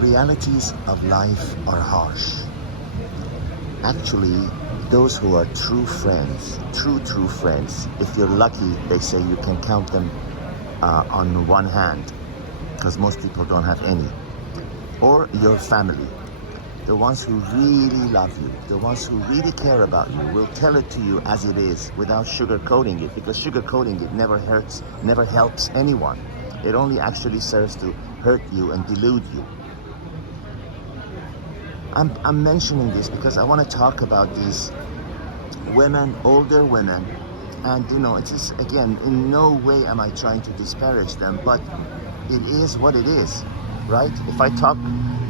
Realities of life are harsh. Actually, those who are true friends, true friends, if you're lucky, they say you can count them on one hand, because most people don't have any. Or your family, the ones who really love you, the ones who really care about you, will tell it to you as it is without sugarcoating it, because sugarcoating it never hurts, never helps anyone. It only actually serves to hurt you and delude you. I'm mentioning this because I want to talk about these women, older women, and it is, again, in no way am I trying to disparage them, but it is what it is, right? If I talk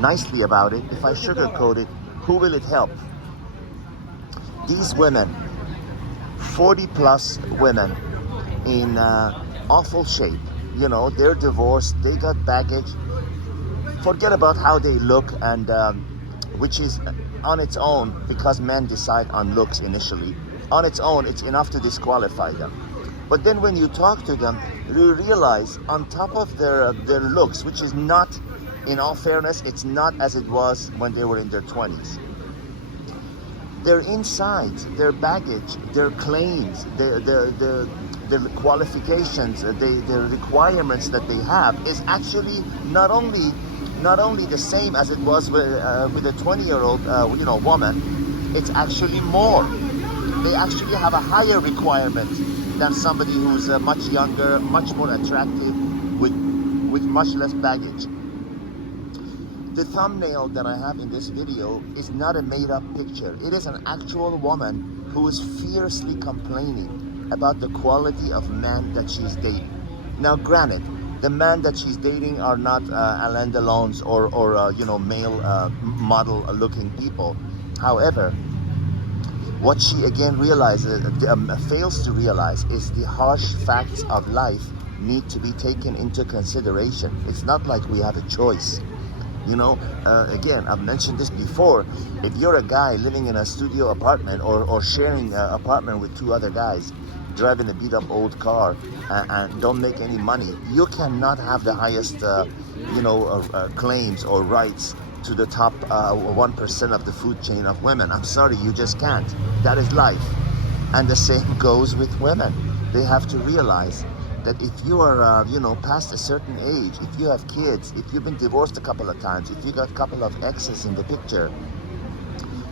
nicely about it, if I sugarcoat it, who will it help? These women, 40 plus women in awful shape, they're divorced, they got baggage, forget about how they look, and which is on its own, because men decide on looks initially, on its own it's enough to disqualify them. But then when you talk to them, you realize on top of their looks, which is not, in all fairness, it's not as it was when they were in their 20s. Their insides, their baggage, their claims, their qualifications, the requirements that they have is actually not only the same as it was with a 20-year-old woman. It's actually more. They actually have a higher requirement than somebody who's much younger, much more attractive, with much less baggage. The thumbnail that I have in this video is not a made-up picture. It is an actual woman who is fiercely complaining about the quality of men that she's dating. Now, granted, the men that she's dating are not Alain Delons or male model-looking people. However, what she again fails to realize is the harsh facts of life need to be taken into consideration. It's not like we have a choice. Again, I've mentioned this before. If you're a guy living in a studio apartment or sharing an apartment with two other guys, driving a beat-up old car and don't make any money, you cannot have the highest, claims or rights to the top 1% of the food chain of women. I'm sorry, you just can't. That is life. And the same goes with women. They have to realize that if you are, past a certain age, if you have kids, if you've been divorced a couple of times, if you got a couple of exes in the picture,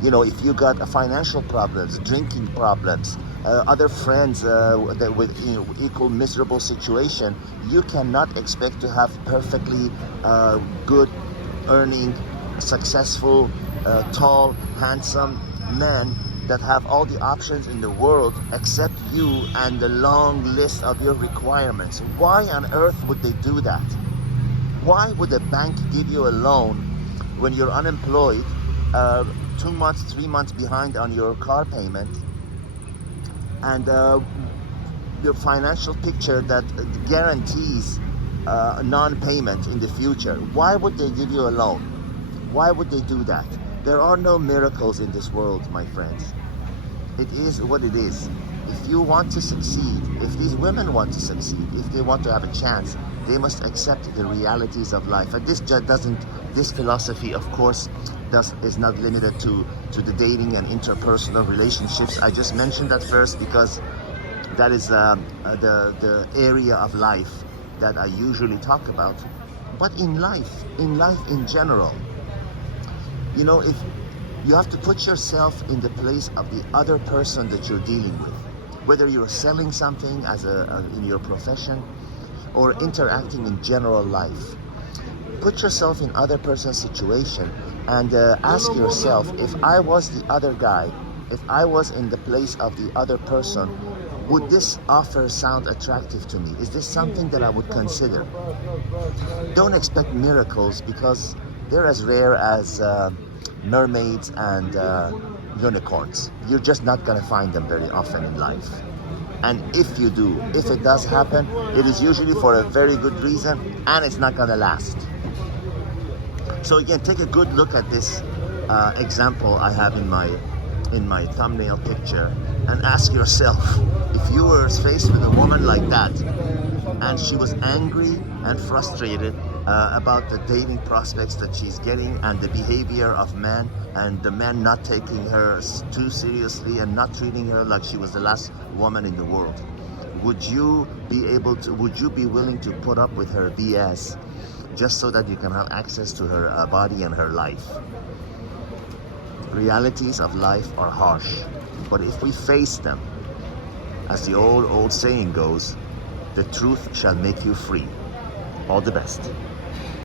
if you got financial problems, drinking problems, other friends with equal miserable situation, you cannot expect to have perfectly good, earning, successful, tall, handsome men that have all the options in the world except you and the long list of your requirements. Why on earth would they do that? Why would a bank give you a loan when you're unemployed, 2 months, 3 months behind on your car payment, and your financial picture that guarantees non-payment in the future? Why would they give you a loan? Why would they do that? There are no miracles in this world, my friends. It is what it is. If you want to succeed, if these women want to succeed, if they want to have a chance, they must accept the realities of life. And this philosophy, of course, is not limited to the dating and interpersonal relationships. I just mentioned that first because that is the area of life that I usually talk about. But in life in general, if you have to put yourself in the place of the other person that you're dealing with, whether you're selling something in your profession or interacting in general life, put yourself in other person's situation and ask yourself, if I was the other guy, if I was in the place of the other person, would this offer sound attractive to me? Is this something that I would consider? Don't expect miracles, because they're as rare as mermaids and unicorns. You're just not going to find them very often in life. And if you do, if it does happen, it is usually for a very good reason, and it's not going to last. So again, take a good look at this example I have in my thumbnail picture, and ask yourself, if you were faced with a woman like that, and she was angry and frustrated about the dating prospects that she's getting and the behavior of men, and the men not taking her too seriously and not treating her like she was the last woman in the world. Would you be willing to put up with her BS just so that you can have access to her body and her life? Realities of life are harsh, but if we face them, as the old saying goes, the truth shall make you free. All the best.